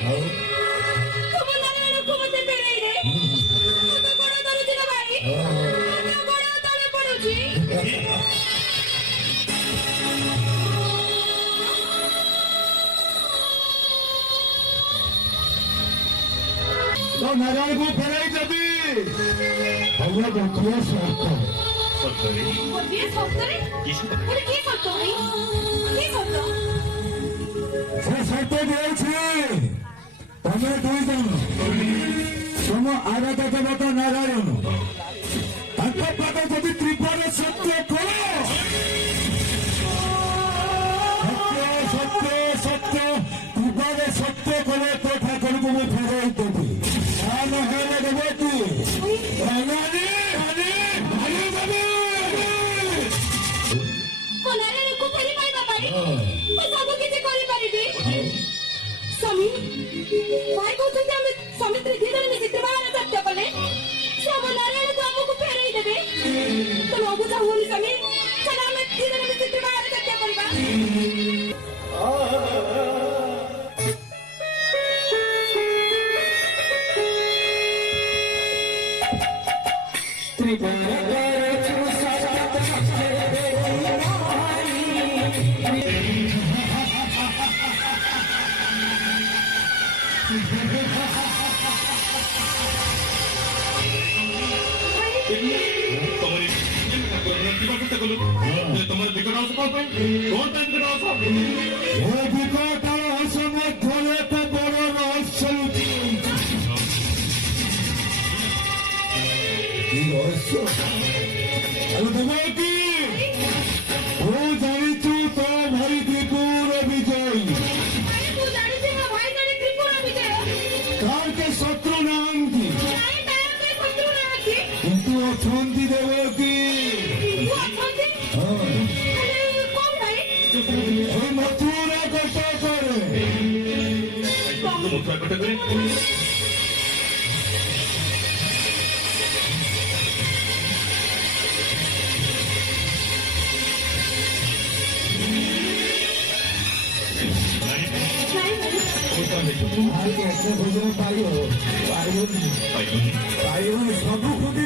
तुम नारायण को मते पेरे रे तो बड़ धरुची ना भाई तो बड़ तले पडुची तो नारायण को फेराई जबी हम गोटिए शर्त गोटिए शर्त रे अरे की शर्त भाई की शर्त से शर्त दिए तमे दुई जन तुम आराधा देवता नारायण पाद जदि त्रिपुर सत्य करो सत्य सत्य सत्य त्रिपुर सत्य कले तो ठाकुर को मैं फेराई देवी शत्रु नाम की किंतु अछंती देव की मथुरा कटक सब खुदी